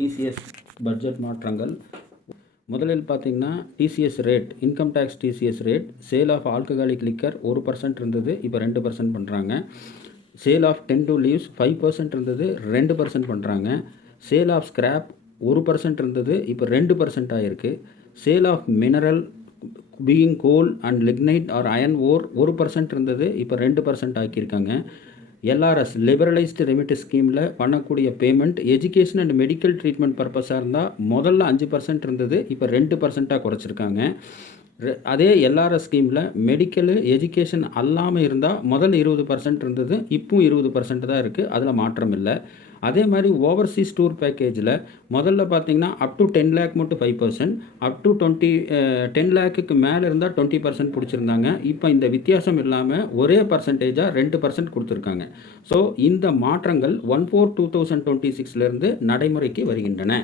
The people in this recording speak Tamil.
டிசிஎஸ் பட்ஜெட் மாற்றங்கள். முதலில் பார்த்தீங்கன்னா TCS rate, income tax TCS rate, sale of alcoholic liquor 1% இருந்தது, இப்போ 2% பண்ணுறாங்க. சேல் ஆஃப் 10 to leaves 5% இருந்தது, 2% பண்ணுறாங்க. சேல் ஆஃப் ஸ்கிராப் 1% இருந்தது, இப்போ 2% ஆகிருக்கு. Sale of mineral being coal and lignite or iron ore 1% இருந்தது, இப்போ 2% ஆக்கியிருக்காங்க. எல்ஆர்எஸ் லிபரலைஸ்டு ரெமிட் ஸ்கீமில் பண்ணக்கூடிய payment education and medical treatment பர்பஸாக இருந்தால் முதல்ல 5% இருந்தது, இப்போ 2% குறைச்சிருக்காங்க. அதே எல்ஆர்எஸ் ஸ்கீமில் மெடிக்கலு எஜுகேஷன் அல்லாமல் இருந்தால் முதல் 20% இருந்தது, இப்போவும் 20% தான் இருக்குது, அதில் மாற்றம் இல்லை. அதே மாதிரி ஓவர்சீஸ் டூர் பேக்கேஜில் முதல்ல பார்த்தீங்கன்னா அப் டு 10 lakh மட்டும் 5%, அப் டு 10 lakhக்கு மேலே இருந்தால் 20% பிடிச்சிருந்தாங்க. இப்போ இந்த வித்தியாசம் இல்லாமல் ஒரே பர்சன்டேஜாக 2% கொடுத்துருக்காங்க. ஸோ இந்த மாற்றங்கள் 1/4/2026 நடைமுறைக்கு வருகின்றன.